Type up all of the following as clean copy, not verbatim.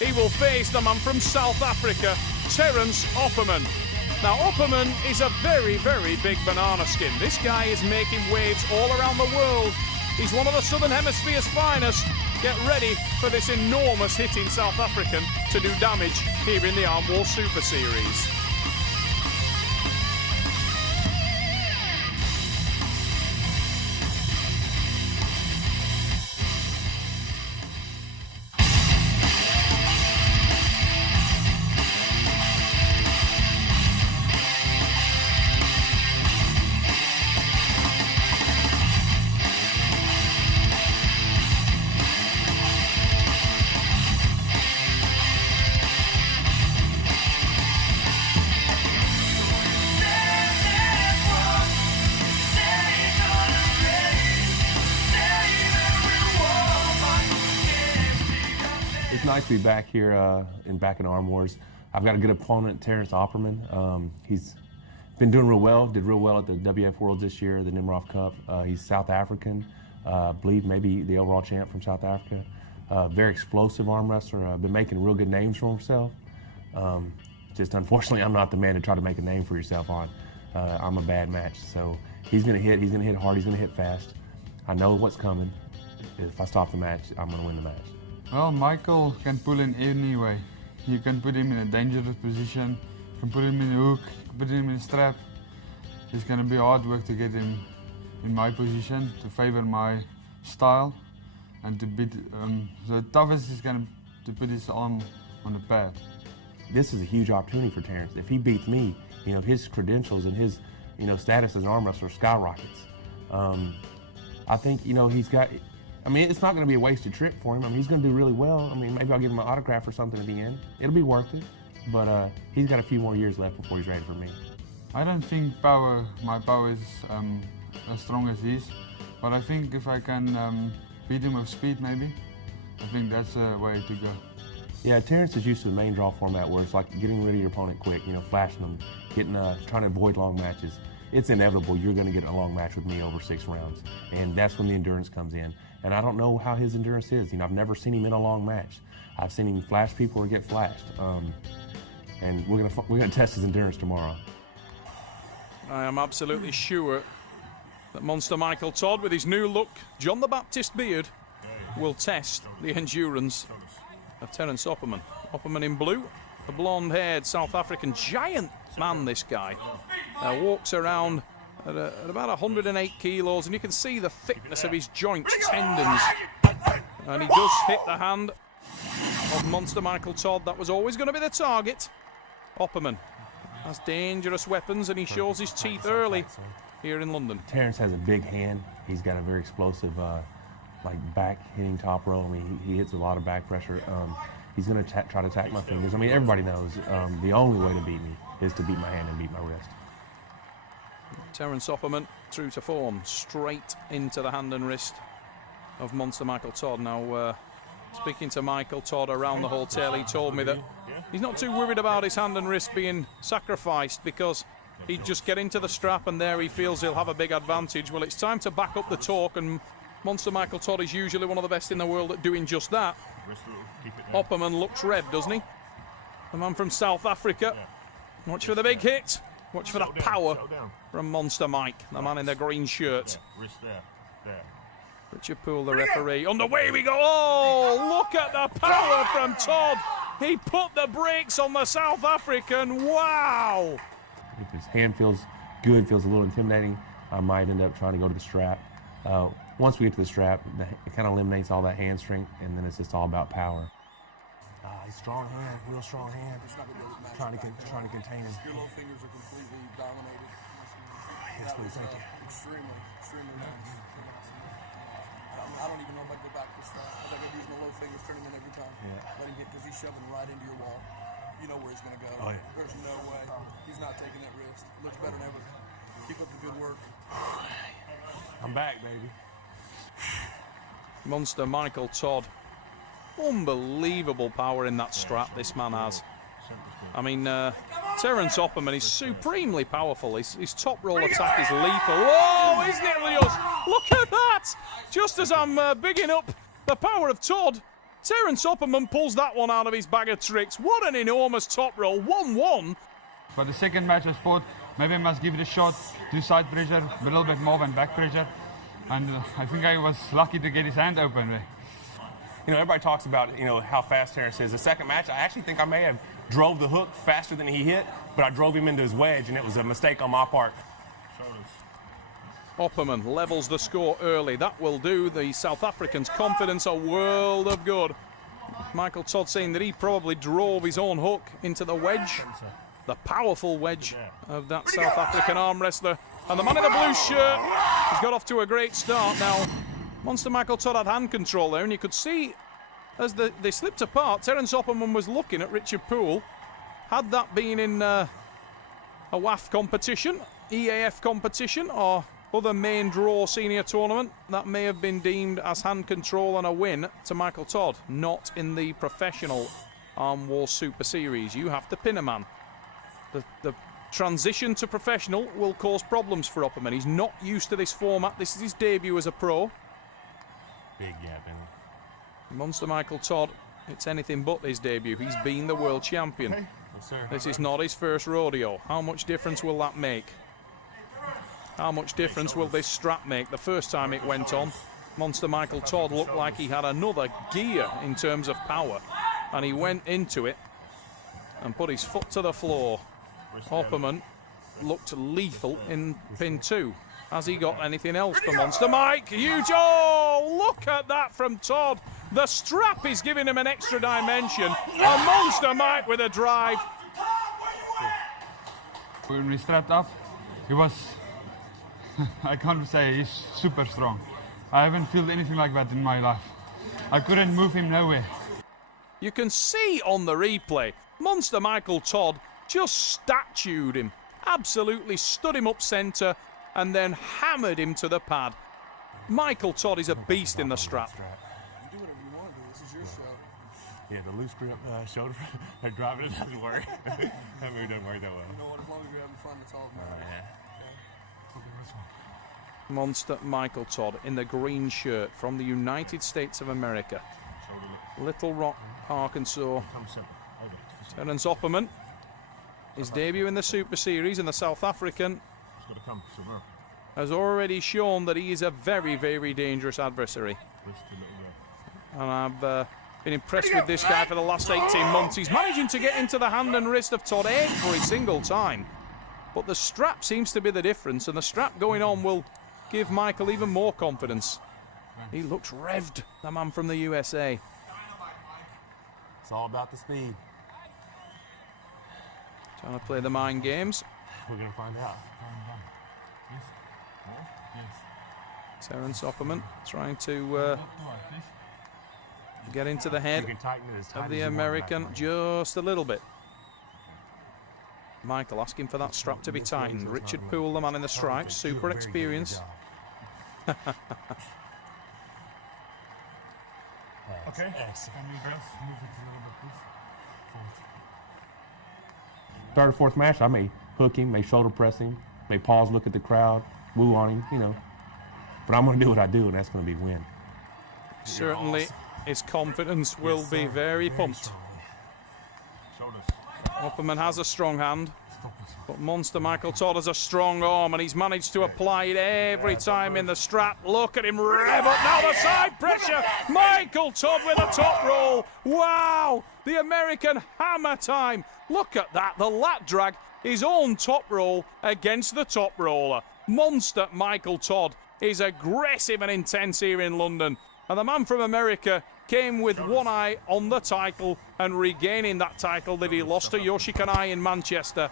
he will face the man from South Africa, Terence Opperman. Now, Opperman is a very, very big banana skin. This guy is making waves all around the world. He's one of the Southern Hemisphere's finest. Get ready for this enormous hitting South African to do damage here in the Arm War Super Series. It's nice to be back here back in Arm Wars. I've got a good opponent, Terence Opperman. He's been doing real well, did real well at the WF Worlds this year, the Nimrov Cup. He's South African, I believe maybe the overall champ from South Africa. Very explosive arm wrestler, been making real good names for himself. Just unfortunately, I'm not the man to try to make a name for yourself on. I'm a bad match, so he's gonna hit hard, he's gonna hit fast. I know what's coming. If I stop the match, I'm gonna win the match. Well, Michael can pull in any way. You can put him in a dangerous position, you can put him in a hook, you can put him in a strap. It's going to be hard work to get him in my position, to favor my style, and to beat. The toughest is going to put his arm on the pad. This is a huge opportunity for Terence. If he beats me, you know, his credentials and his, you know, status as an arm wrestler skyrockets. I think, you know, he's got. I mean, it's not going to be a wasted trip for him. I mean, he's going to do really well. I mean, maybe I'll give him an autograph or something at the end. It'll be worth it. But he's got a few more years left before he's ready for me. I don't think my power is as strong as his. But I think if I can beat him with speed, maybe, I think that's the way to go. Yeah, Terence is used to the main draw format where it's like getting rid of your opponent quick, you know, flashing them, trying to avoid long matches. It's inevitable you're going to get a long match with me over 6 rounds. And that's when the endurance comes in. And I don't know how his endurance is. You know, I've never seen him in a long match. I've seen him flash people or get flashed. And we're gonna test his endurance tomorrow. I am absolutely sure that Monster Michael Todd, with his new look, John the Baptist beard, will test the endurance of Terence Opperman. Opperman in blue, the blonde-haired South African giant man, this guy. Walks around at about 108 kilos, and you can see the thickness of his joints, tendons. And he does hit the hand of Monster Michael Todd. That was always going to be the target. Opperman has dangerous weapons, and he shows his teeth early here in London. Terence has a big hand. He's got a very explosive, like back hitting top row. I mean, he hits a lot of back pressure. He's going to try to attack my fingers. I mean, everybody knows the only way to beat me is to beat my hand and beat my wrist. Terence Opperman, true to form, straight into the hand and wrist of Monster Michael Todd. Now, speaking to Michael Todd around the hotel, he told me that he's not too worried about his hand and wrist being sacrificed because he'd just get into the strap and there he feels he'll have a big advantage. Well, it's time to back up the talk, and Monster Michael Todd is usually one of the best in the world at doing just that. Opperman looks red, doesn't he? The man from South Africa. Watch for the big hit. Watch for that power from Monster Mike, the man in the green shirt. Richard Poole, the referee. Underway we go. Oh, look at the power from Todd. He put the brakes on the South African. Wow. If his hand feels good, feels a little intimidating, I might end up trying to go to the strap. Once we get to the strap, it kind of eliminates all that hand strength, and then it's just all about power. Strong hand, real strong hand. It's not trying to contain him. Your little fingers are completely dominated. Yes, please, thank you. Extremely nice. I don't even know if I can go back to this time. I think I'd use my little fingers, turn him in every time. Yeah. Let him hit, because he's shoving right into your wall. You know where he's going to go. Oh, yeah. There's no way. He's not taking that risk. Looks better than ever. Keep up the good work. I'm back, baby. Monster Michael Todd. Unbelievable power in that strap this man has. I mean, Terence Opperman is supremely powerful. His top roll attack is lethal. Whoa, isn't it, Leos? Look at that! Just as I'm bigging up the power of Todd, Terence Opperman pulls that one out of his bag of tricks. What an enormous top roll. 1-1. But the second match I thought maybe I must give it a shot, do side pressure, a little bit more than back pressure. And I think I was lucky to get his hand open there. You know, everybody talks about, you know, how fast Terence is. The second match, I actually think I may have drove the hook faster than he hit, but I drove him into his wedge, and it was a mistake on my part. Opperman levels the score early. That will do the South Africans' confidence a world of good. Michael Todd saying that he probably drove his own hook into the wedge. The powerful wedge of that South African arm wrestler. And the man in the blue shirt has got off to a great start now. Monster Michael Todd had hand control there, and you could see as they slipped apart, Terence Opperman was looking at Richard Poole. Had that been in a WAF competition, EAF competition, or other main draw senior tournament, that may have been deemed as hand control and a win to Michael Todd. Not in the professional Arm War Super Series. You have to pin a man. The transition to professional will cause problems for Opperman. He's not used to this format. This is his debut as a pro. Big gap in it. Monster Michael Todd, it's anything but his debut. He's been the world champion. Yes, sir. This is not his first rodeo. How much difference will that make? How much difference will this strap make? The first time it went on, Monster Michael Todd looked like he had another gear in terms of power. And he went into it and put his foot to the floor. Opperman looked lethal in pin 2. Has he got anything else for Monster Mike? Huge! Oh, look at that from Todd. The strap is giving him an extra dimension. A Monster Mike with a drive. When we strapped up, he was, I can't say, he's super strong. I haven't felt anything like that in my life. I couldn't move him nowhere. You can see on the replay, Monster Michael Todd just statued him. Absolutely stood him up centre and then hammered him to the pad. Michael Todd is a beast in the strap. You do whatever you want to do. This is your show. Yeah, the loose grip shoulder, they're driving it doesn't work. That move doesn't work that well. You know what? As long as you're having fun, that's all that matters. Monster Michael Todd in the green shirt from the United States of America. Little Rock, Arkansas. Terence Opperman. His debut in the Super Series, and the South African has already shown that he is a very, very dangerous adversary. And I've been impressed with this guy for the last 18 months. He's managing to get into the hand and wrist of Todd every single time. But the strap seems to be the difference, and the strap going on will give Michael even more confidence. He looks revved, the man from the USA. It's all about the speed. Trying to play the mind games. We're going to find out. Terence Opperman trying to get into the head You can tighten it as tight of as the you want American back. just a little bit. Michael asking for that strap to be tightened. Richard Poole, the man in the stripes, super experienced. Okay. Can we just move it a little bit, please? Forward. Third or fourth match, I may hook him, may shoulder press him, may pause, look at the crowd, woo on him, you know. But I'm going to do what I do, and that's going to be win. Certainly his confidence will be very pumped. Opperman has a strong hand, but Monster Michael Todd has a strong arm, and he's managed to apply it every time in the strap. Look at him rev up, now the side pressure. Michael Todd with a top roll. Wow, the American hammer time. Look at that, the lat drag, his own top roll against the top roller. Monster Michael Todd is aggressive and intense here in London. And the man from America came with one eye on the title and regaining that title that he lost to Yoshi Kanai in Manchester.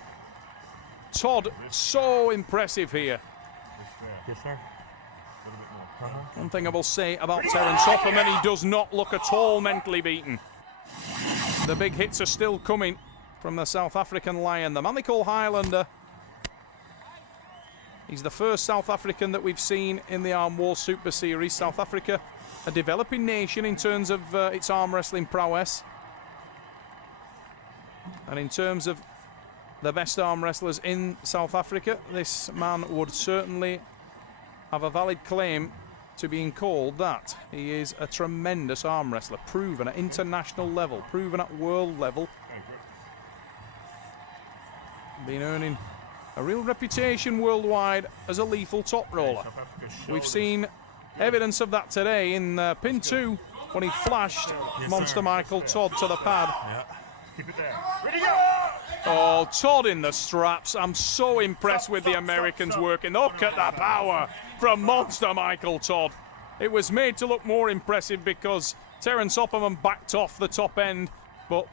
Todd, so impressive here. Yes, sir. One thing I will say about Terence Opperman, he does not look at all mentally beaten. The big hits are still coming from the South African Lion, the man they call Highlander. He's the first South African that we've seen in the Arm War Super Series. South Africa, a developing nation in terms of its arm wrestling prowess. And in terms of the best arm wrestlers in South Africa, this man would certainly have a valid claim to being called that. He is a tremendous arm wrestler, proven at international level, proven at world level. Been earning a real reputation worldwide as a lethal top roller. We've seen evidence of that today in pin 2 when he flashed Monster Michael Todd to the pad. Keep it there. Ready to go! Oh, Todd in the straps. I'm so impressed with the Americans working. Look at the power from Monster Michael Todd. It was made to look more impressive because Terence Opperman backed off the top end, but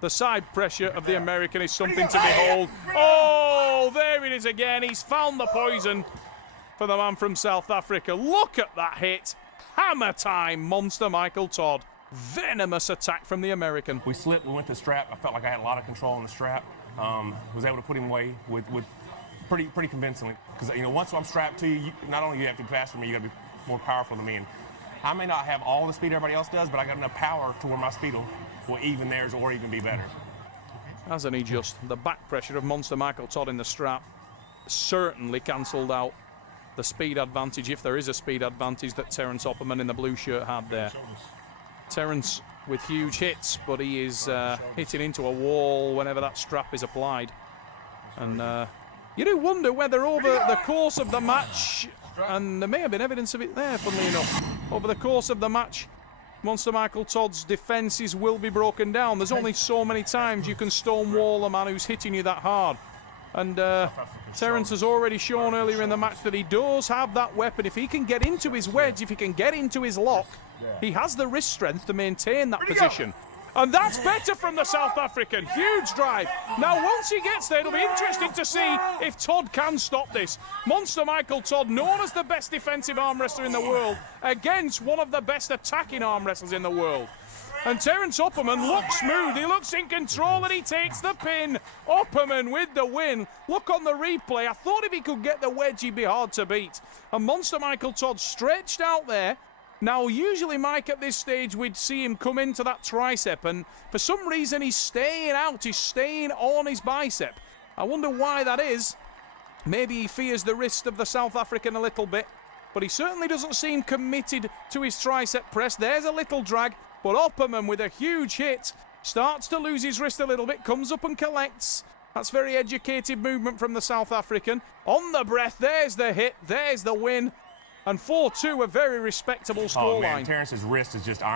the side pressure of the American is something to behold. Oh, there it is again. He's found the poison for the man from South Africa. Look at that hit. Hammer time, Monster Michael Todd. Venomous attack from the American. We slipped, we went to strap. I felt like I had a lot of control on the strap. Was able to put him away with pretty convincingly. Because, you know, once I'm strapped to you, not only do you have to be faster than me, you got to be more powerful than me. And I may not have all the speed everybody else does, but I got enough power to where my speed will even theirs or even be better. Hasn't he just? The back pressure of Monster Michael Todd in the strap certainly cancelled out the speed advantage, if there is a speed advantage, that Terence Opperman in the blue shirt had there. Terence with huge hits, but he is hitting into a wall whenever that strap is applied. And you do wonder whether over the course of the match, and there may have been evidence of it there, funnily enough, over the course of the match, Monster Michael Todd's defences will be broken down. There's only so many times you can stonewall a man who's hitting you that hard. And Terence has already shown earlier in the match that he does have that weapon. If he can get into his wedge, if he can get into his lock, he has the wrist strength to maintain that position. And that's better from the South African. Huge drive. Now, once he gets there, it'll be interesting to see if Todd can stop this. Monster Michael Todd, known as the best defensive arm wrestler in the world, against one of the best attacking arm wrestlers in the world. And Terence Opperman looks smooth, he looks in control, and he takes the pin. Opperman with the win. Look on the replay, I thought if he could get the wedge, he'd be hard to beat. And Monster Michael Todd stretched out there. Now, usually, Mike, at this stage, we'd see him come into that tricep, and for some reason, he's staying out, he's staying on his bicep. I wonder why that is. Maybe he fears the wrist of the South African a little bit, but he certainly doesn't seem committed to his tricep press. There's a little drag. But Opperman, with a huge hit, starts to lose his wrist a little bit, comes up and collects. That's very educated movement from the South African. On the breath, there's the hit, there's the win. And 4-2, a very respectable scoreline. Oh, man, Terence's wrist is just iron.